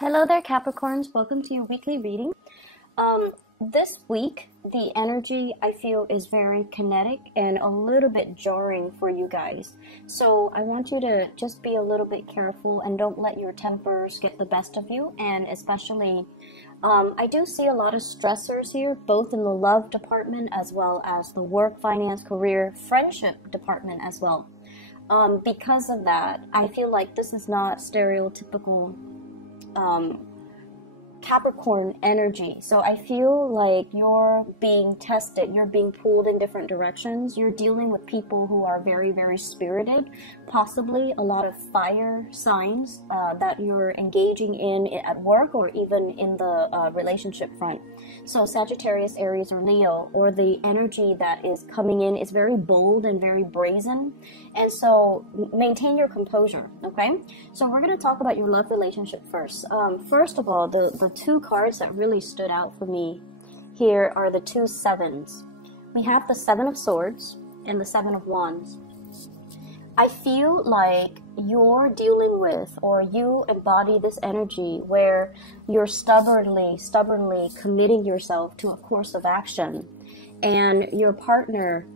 Hello there, Capricorns. Welcome to your weekly reading. This week, the energy I feel is very kinetic and a little bit jarring for you guys. So I want you to just be a little bit careful and don't let your tempers get the best of you. And especially, I do see a lot of stressors here, both in the love department as well as the work, finance, career, friendship department as well. Because of that, I feel like this is not stereotypical Capricorn energy. So I feel like you're being tested, you're being pulled in different directions. You're dealing with people who are very, very spirited, possibly a lot of fire signs that you're engaging in at work or even in the relationship front. So Sagittarius, Aries, or Leo, or the energy that is coming in is very bold and very brazen. And so maintain your composure, okay? So we're going to talk about your love relationship first. First of all, the two cards that really stood out for me here are the two sevens. We have the Seven of Swords and the Seven of Wands. I feel like you're dealing with, or you embody this energy where you're stubbornly committing yourself to a course of action, and your partner,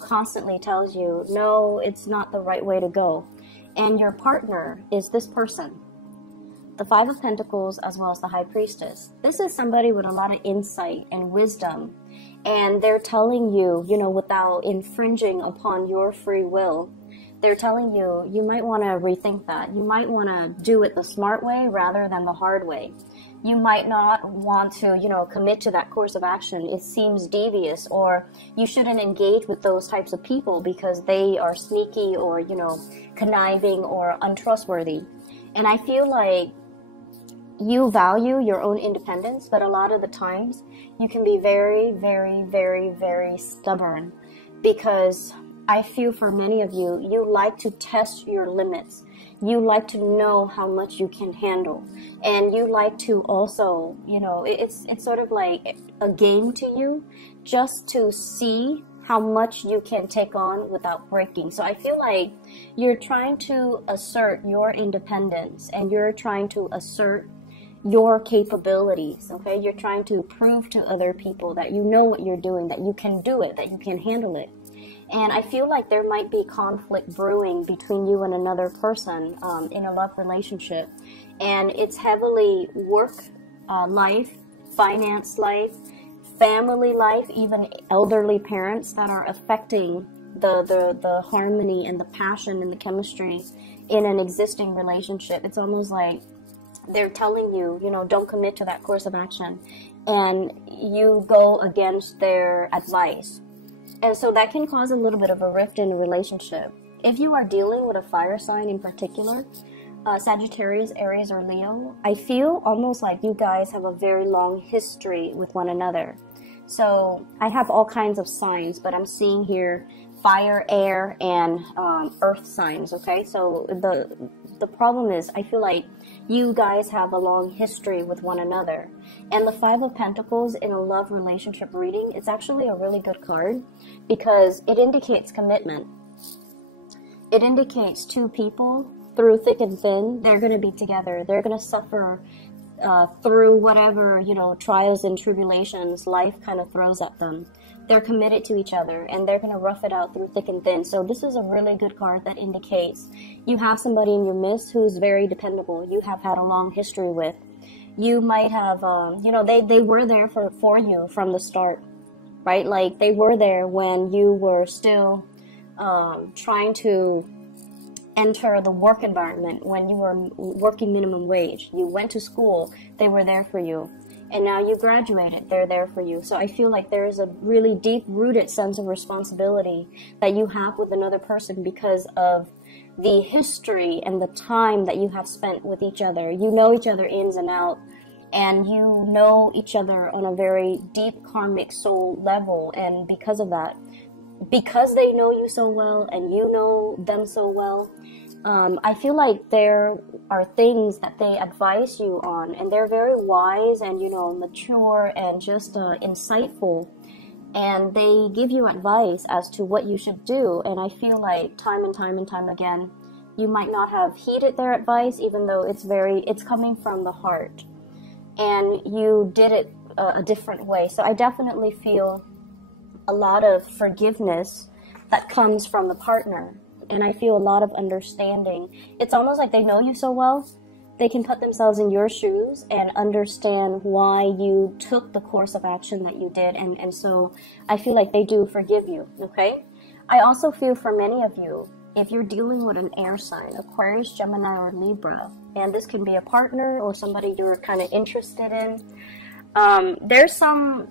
constantly tells you, no, it's not the right way to go. And your partner is this person, the Five of Pentacles as well as the High Priestess. This is somebody with a lot of insight and wisdom, and they're telling you, without infringing upon your free will, they're telling you, you might want to rethink that. You might want to do it the smart way rather than the hard way. You might not want to, commit to that course of action. It seems devious, or you shouldn't engage with those types of people because they are sneaky or, conniving or untrustworthy. And I feel like you value your own independence, but a lot of the times you can be very, very, very, very stubborn, because I feel for many of you, you like to test your limits. You like to know how much you can handle. And you like to also, it's sort of like a game to you, just to see how much you can take on without breaking. So I feel like you're trying to assert your independence, and you're trying to assert your capabilities, okay? You're trying to prove to other people that you know what you're doing, that you can do it, that you can handle it. And I feel like there might be conflict brewing between you and another person in a love relationship. And it's heavily work life, finance life, family life, even elderly parents that are affecting the harmony and the passion and the chemistry in an existing relationship. It's almost like they're telling you, don't commit to that course of action, and you go against their advice. And so that can cause a little bit of a rift in a relationship. If you are dealing with a fire sign in particular, Sagittarius, Aries, or Leo, I feel almost like you guys have a very long history with one another. So I have all kinds of signs, but I'm seeing here fire, air, and earth signs, okay? So the problem is, I feel like you guys have a long history with one another. And the Five of Pentacles in a love relationship reading, it's actually a really good card because it indicates commitment. It indicates two people, through thick and thin, they're going to be together. They're going to suffer through whatever, trials and tribulations life kind of throws at them. They're committed to each other, and they're going to rough it out through thick and thin. So this is a really good card that indicates you have somebody in your midst who's very dependable. You have had a long history with. You might have, they were there for you from the start, right? Like they were there when you were still trying to enter the work environment, when you were working minimum wage. You went to school, they were there for you. And now you graduated, they're there for you. So I feel like there is a really deep-rooted sense of responsibility that you have with another person because of the history and the time that you have spent with each other. You know each other ins and out, and you know each other on a very deep karmic soul level. And because of that, because they know you so well and you know them so well, I feel like there are things that they advise you on, and they're very wise and, mature and just insightful. And they give you advice as to what you should do. And I feel like time and time again, You might not have heeded their advice, even though it's coming from the heart. And you did it a different way. So I definitely feel a lot of forgiveness that comes from the partner. And I feel a lot of understanding. It's almost like they know you so well, they can put themselves in your shoes and understand why you took the course of action that you did. And so I feel like they do forgive you, okay? I also feel for many of you, if you're dealing with an air sign, Aquarius, Gemini, or Libra, and this can be a partner or somebody you're kind of interested in, there's some,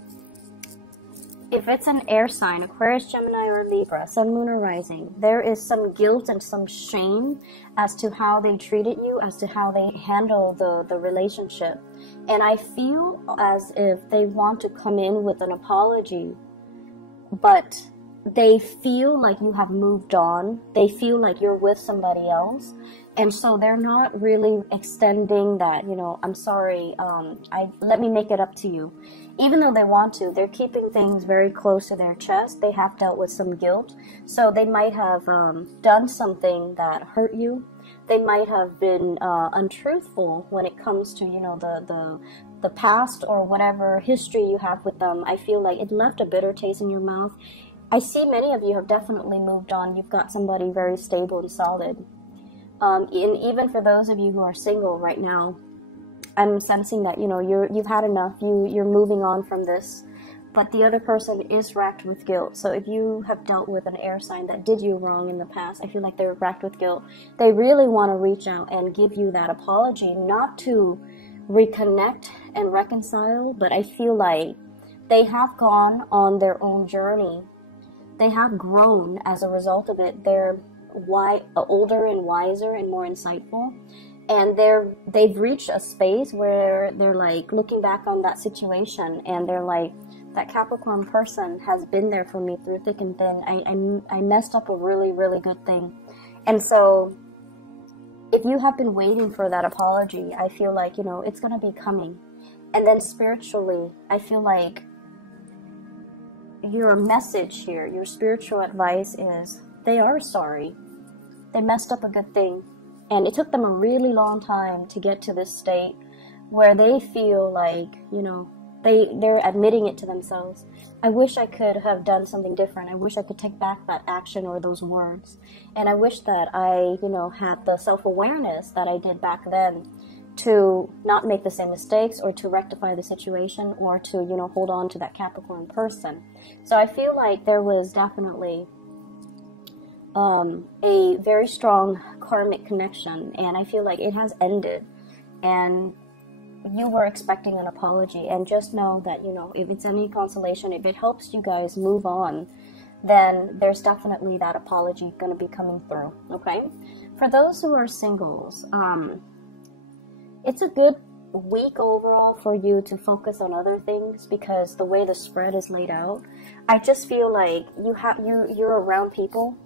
if it's an air sign, Aquarius, Gemini, or Libra, Sun, Moon, or Rising, there is some guilt and some shame as to how they treated you, as to how they handle the relationship. And I feel as if they want to come in with an apology, but they feel like you have moved on. They feel like you're with somebody else. And so they're not really extending that, you know, I'm sorry, let me make it up to you. Even though they want to, they're keeping things very close to their chest. They have dealt with some guilt. So they might have done something that hurt you. They might have been untruthful when it comes to, you know, the past or whatever history you have with them. I feel like it left a bitter taste in your mouth. I see many of you have definitely moved on. You've got somebody very stable and solid. And even for those of you who are single right now, I'm sensing that, you know, you've had enough. You're moving on from this, but the other person is racked with guilt. So if you have dealt with an air sign that did you wrong in the past, I feel like they're racked with guilt. They really want to reach out and give you that apology, not to reconnect and reconcile, but I feel like they have gone on their own journey. They have grown as a result of it. They're older and wiser and more insightful. And they've reached a space where they're like looking back on that situation and they're like, that Capricorn person has been there for me through thick and thin. I messed up a really, really good thing. And so if you have been waiting for that apology, I feel like, you know, it's going to be coming. And then spiritually, I feel like your message here, your spiritual advice is they are sorry. They messed up a good thing. And it took them a really long time to get to this state where they feel like, you know, they're admitting it to themselves. I wish I could have done something different. I wish I could take back that action or those words. And I wish that I, you know, had the self-awareness that I did back then to not make the same mistakes or to rectify the situation or to, you know, hold on to that Capricorn person. So I feel like there was definitely a very strong karmic connection, and I feel like it has ended, and you were expecting an apology. And just know that, you know, if it's any consolation, if it helps you guys move on, then there's definitely that apology going to be coming through, okay? For those who are singles, it's a good week overall for you to focus on other things, because the way the spread is laid out, I just feel like you're around people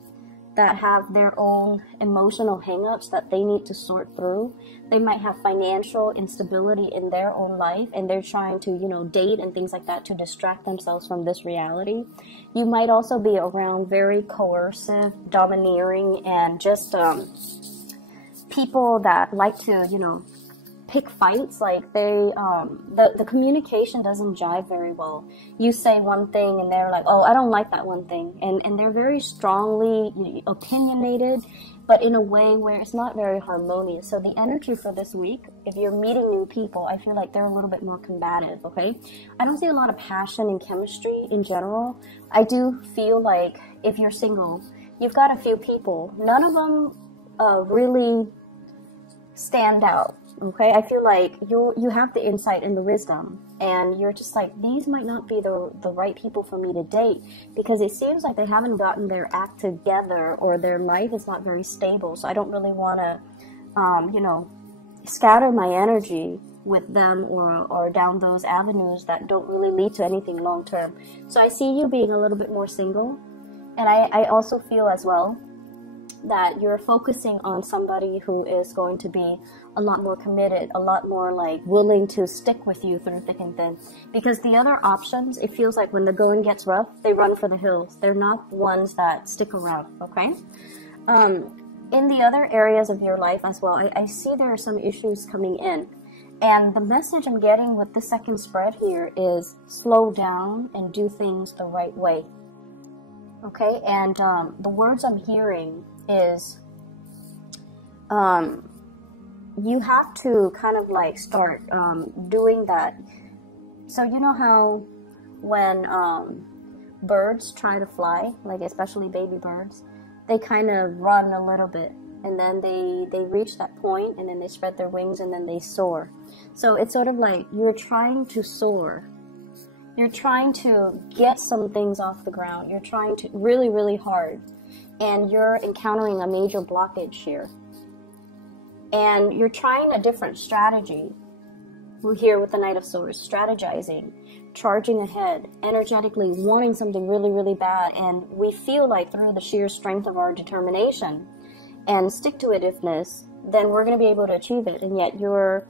that have their own emotional hangups that they need to sort through. They might have financial instability in their own life, and they're trying to, you know, date and things like that to distract themselves from this reality. You might also be around very coercive, domineering, and just people that like to, you know, pick fights. Like the communication doesn't jive very well. You say one thing and they're like, oh, I don't like that one thing, and they're very strongly opinionated, but in a way where it's not very harmonious. So the energy for this week, if you're meeting new people, I feel like they're a little bit more combative, okay? I don't see a lot of passion and chemistry in general. I do feel like if you're single, you've got a few people. None of them really stand out. Okay, I feel like you have the insight and the wisdom, and you're just like, these might not be the right people for me to date, because it seems like they haven't gotten their act together, or their life is not very stable. So I don't really want to, you know, scatter my energy with them or down those avenues that don't really lead to anything long term. So I see you being a little bit more single, and I also feel as well that you're focusing on somebody who is going to be a lot more committed, a lot more like willing to stick with you through thick and thin. Because the other options, it feels like when the going gets rough, they run for the hills. They're not ones that stick around, okay? in the other areas of your life as well, I see there are some issues coming in. And the message I'm getting with the second spread here is slow down and do things the right way. Okay, and the words I'm hearing is you have to kind of like start doing that. So you know how when birds try to fly, like especially baby birds, they kind of run a little bit and then they reach that point and then they spread their wings and then they soar. So it's sort of like you're trying to soar. You're trying to get some things off the ground. You're trying to really, really hard. And you're encountering a major blockage here. And you're trying a different strategy. We're here with the Knight of Swords, strategizing, charging ahead, energetically wanting something really, really bad. And we feel like through the sheer strength of our determination and stick-to-itiveness, then we're going to be able to achieve it. And yet you're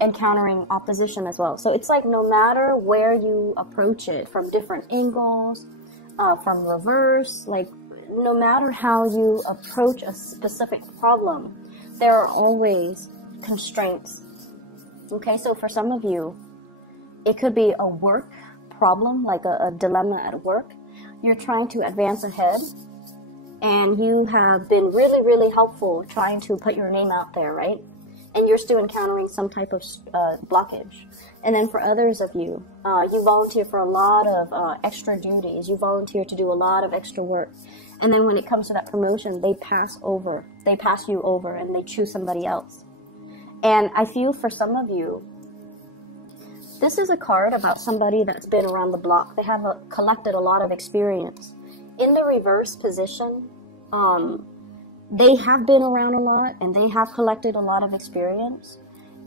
encountering opposition as well. So it's like no matter where you approach it, from different angles, from reverse, like no matter how you approach a specific problem, there are always constraints. Okay, so for some of you, it could be a work problem, like a dilemma at work. You're trying to advance ahead, and you have been really, really helpful trying to put your name out there, right? And you're still encountering some type of blockage. And then for others of you, you volunteer for a lot of extra duties. You volunteer to do a lot of extra work. And then when it comes to that promotion, they pass you over, and they choose somebody else. And I feel for some of you, this is a card about somebody that's been around the block. They have collected a lot of experience. In the reverse position, they have been around a lot and they have collected a lot of experience.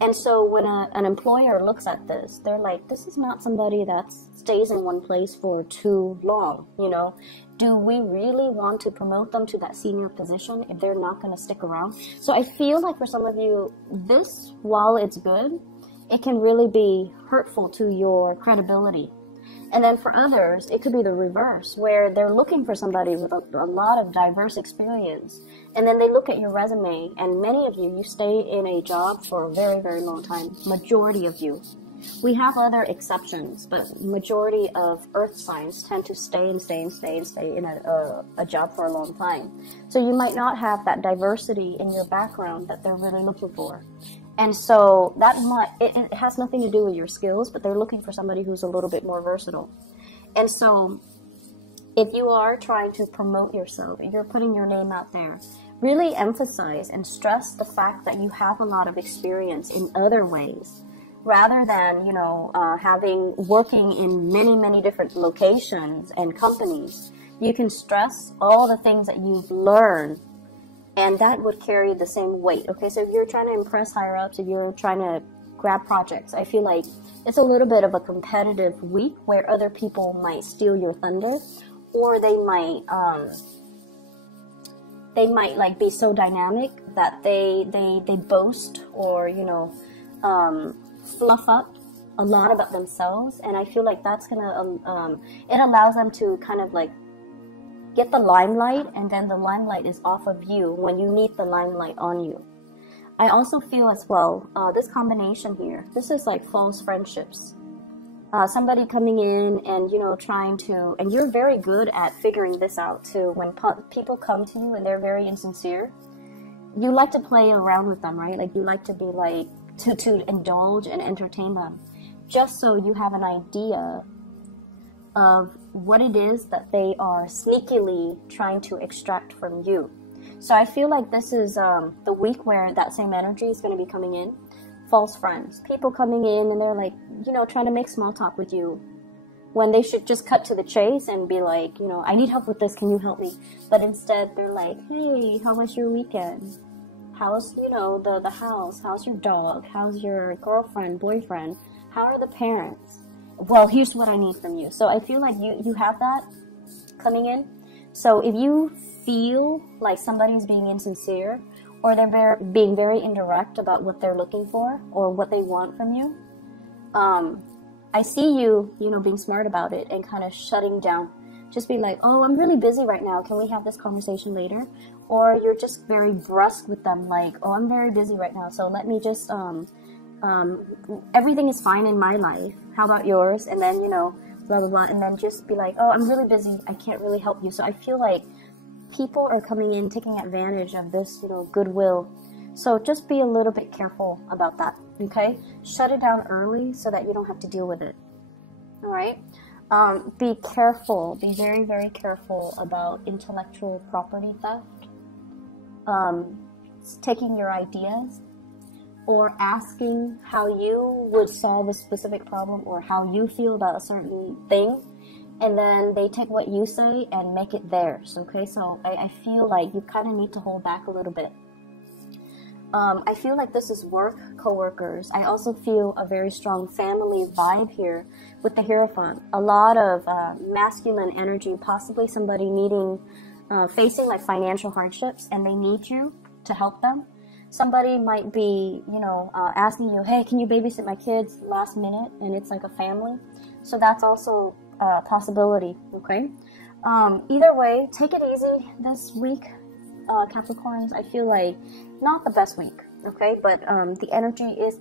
And so when an employer looks at this, they're like, this is not somebody that stays in one place for too long, you know? Do we really want to promote them to that senior position if they're not going to stick around? So I feel like for some of you, this, while it's good, it can really be hurtful to your credibility. And then for others, it could be the reverse, where they're looking for somebody with a lot of diverse experience. And then they look at your resume, and many of you stay in a job for a very, very long time. Majority of you. We have other exceptions, but majority of earth signs tend to stay in a job for a long time. So you might not have that diversity in your background that they're really looking for. And so it has nothing to do with your skills, but they're looking for somebody who's a little bit more versatile. And so if you are trying to promote yourself, you're putting your name out there, really emphasize and stress the fact that you have a lot of experience in other ways, rather than, working in many, many different locations and companies. You can stress all the things that you've learned, and that would carry the same weight. Okay, so if you're trying to impress higher ups, if you're trying to grab projects, I feel like it's a little bit of a competitive week where other people might steal your thunder, or they might like be so dynamic that they boast or fluff up a lot about themselves. And I feel like that's gonna it allows them to kind of like get the limelight, and then the limelight is off of you when you need the limelight on you. I also feel as well, this combination here, this is like false friendships. Somebody coming in and, trying to, and you're very good at figuring this out too. When people come to you and they're very insincere, you like to play around with them, right? Like you like to be like, to indulge and entertain them, just so you have an idea of what it is that they are sneakily trying to extract from you. So I feel like this is the week where that same energy is going to be coming in. False friends, people coming in and they're like, trying to make small talk with you, when they should just cut to the chase and be like, I need help with this, can you help me? But instead they're like, hey, how was your weekend? How's, the house? How's your dog? How's your girlfriend, boyfriend? How are the parents? Well, here's what I need from you. So I feel like you have that coming in. So if you feel like somebody's being insincere, or they're being very indirect about what they're looking for or what they want from you, I see you, being smart about it and kind of shutting down. Just be like, oh, I'm really busy right now. Can we have this conversation later? or you're just very brusque with them, like, oh, I'm very busy right now, so let me just everything is fine in my life, how about yours? And then, you know, blah blah blah, and then just be like, oh, I'm really busy, I can't really help you. So I feel like people are coming in taking advantage of this, you know, goodwill. So just be a little bit careful about that, okay? Shut it down early so that you don't have to deal with it. All right? Be careful, be very, very careful about intellectual property theft, taking your ideas, or asking how you would solve a specific problem or how you feel about a certain thing, and then they take what you say and make it theirs, okay? So I feel like you kind of need to hold back a little bit. I feel like this is work, co-workers. I also feel a very strong family vibe here with the Hierophant. A lot of masculine energy, possibly somebody needing, facing like financial hardships, and they need you to help them. Somebody might be, you know, asking you, hey, can you babysit my kids last minute? And it's like a family. So that's also a possibility, okay? Either way, take it easy this week, Capricorns. I feel like not the best week, okay? But the energy is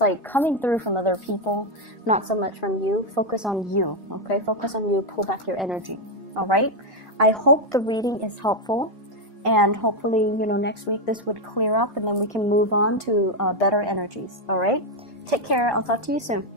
like coming through from other people, not so much from you. Focus on you, okay? Focus on you, pull back your energy, all right? I hope the reading is helpful, and hopefully, you know, next week this would clear up, and then we can move on to better energies, all right? Take care. I'll talk to you soon.